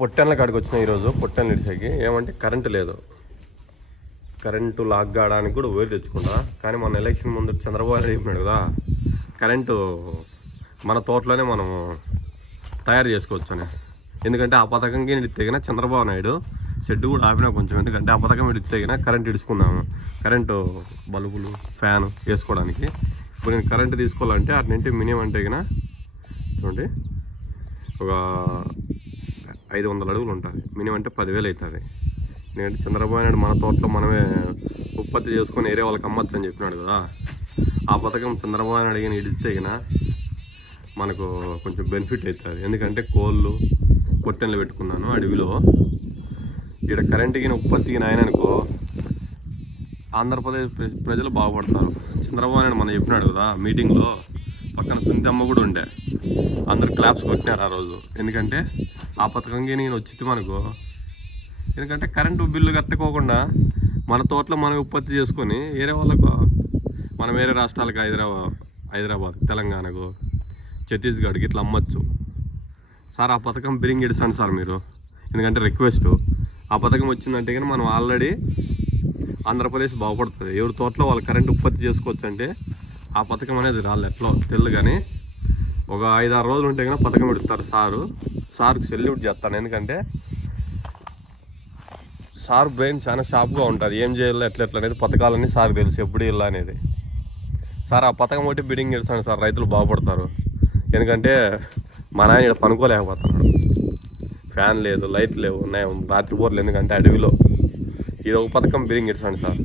పొట్టెన్ల కాడికి వచ్చిన ఈరోజు పొట్టెన్లు ఇడిసేకి. ఏమంటే కరెంటు లేదు. కరెంటు లాక్ కావడానికి కూడా వేరు తెచ్చుకుంటా. కానీ మన ఎలక్షన్ ముందు చంద్రబాబు చెప్పినాడు కదా కరెంటు మన తోటలోనే మనము తయారు చేసుకోవచ్చు అని ఎందుకంటే ఆ పథకంకి నేను తెగిన చంద్రబాబు నాయుడు షెడ్ కూడా ఆపినా కొంచెం. ఎందుకంటే ఆ పథకం ఇటు తెగిన కరెంట్ ఇడుచుకున్నాము. కరెంటు బల్బులు ఫ్యాన్ వేసుకోవడానికి. ఇప్పుడు నేను కరెంటు తీసుకోవాలంటే అటు నుండి మినిమం అంటే చూడండి. ఒక ఐదు వందల అడుగులు ఉంటుంది మినిమం అంటే పదివేలు అవుతుంది. ఎందుకంటే చంద్రబాబు నాయుడు మన తోటలో మనమే ఉత్పత్తి చేసుకొని వేరే వాళ్ళకి అమ్మచ్చు అని చెప్పినాడు కదా. ఆ పథకం చంద్రబాబు నాయుడు కానీ ఇడితే మనకు కొంచెం బెనిఫిట్ అవుతుంది. ఎందుకంటే కోళ్ళు పొట్టెన్లు పెట్టుకున్నాను అడవిలో. ఇక్కడ కరెంటుకి ఉత్పత్తికి నాయననుకో ఆంధ్రప్రదేశ్ ప్రజలు బాగుపడతారు. చంద్రబాబు నాయుడు మనం చెప్పినాడు కదా మీటింగ్లో పక్కన సునీతమ్మ కూడా ఉండే. అందరు క్లాప్స్ కొట్టినారు ఆ రోజు. ఎందుకంటే ఆ పథకంగా నేను వచ్చింది మనకు ఎందుకంటే కరెంటు బిల్లు కట్టుకోకుండా మన తోటలో మనం ఉత్పత్తి చేసుకొని వేరే వాళ్ళకు మనం వేరే రాష్ట్రాలకు హైదరాబాద్ హైదరాబాద్ తెలంగాణకు ఛత్తీస్గఢ్కి ఇట్లా అమ్మచ్చు. సార్ ఆ పథకం బిరింగ్ ఇడిసండి సార్ మీరు. ఎందుకంటే రిక్వెస్ట్ ఆ పథకం వచ్చిందంటే కానీ మనం ఆల్రెడీ ఆంధ్రప్రదేశ్ బాగుపడుతుంది. ఎవరి తోటలో వాళ్ళు కరెంట్ ఉత్పత్తి చేసుకోవచ్చు అంటే ఆ పథకం అనేది రాళ్ళు ఎట్లో తెల్లు కానీ ఒక ఐదారు రోజులు ఉంటే కానీ పథకం పెడతారు సారు. సార్కి సెల్యూట్ చేస్తాను ఎందుకంటే సార్ బ్రెయిన్ చాలా షార్ప్గా ఉంటారు. ఏం చేయాలి ఎట్లా ఎట్లా అనేది పథకాలన్నీ సార్ తెలుసు ఎప్పుడు ఇలా అనేది. సార్ ఆ పథకం ఒకటి బిడ్డింగ్ చేస్తాను సార్ రైతులు బాగుపడతారు. ఎందుకంటే మా నాయన ఇక్కడ పనుకోలేకపోతున్నాడు. ఫ్యాన్ లేదు లైట్ లేవు ఉన్నాయి రాత్రి పూర్లు ఎందుకంటే అడవిలో. ఇది ఒక పథకం బిడ్డింగ్ చేస్తాను సార్.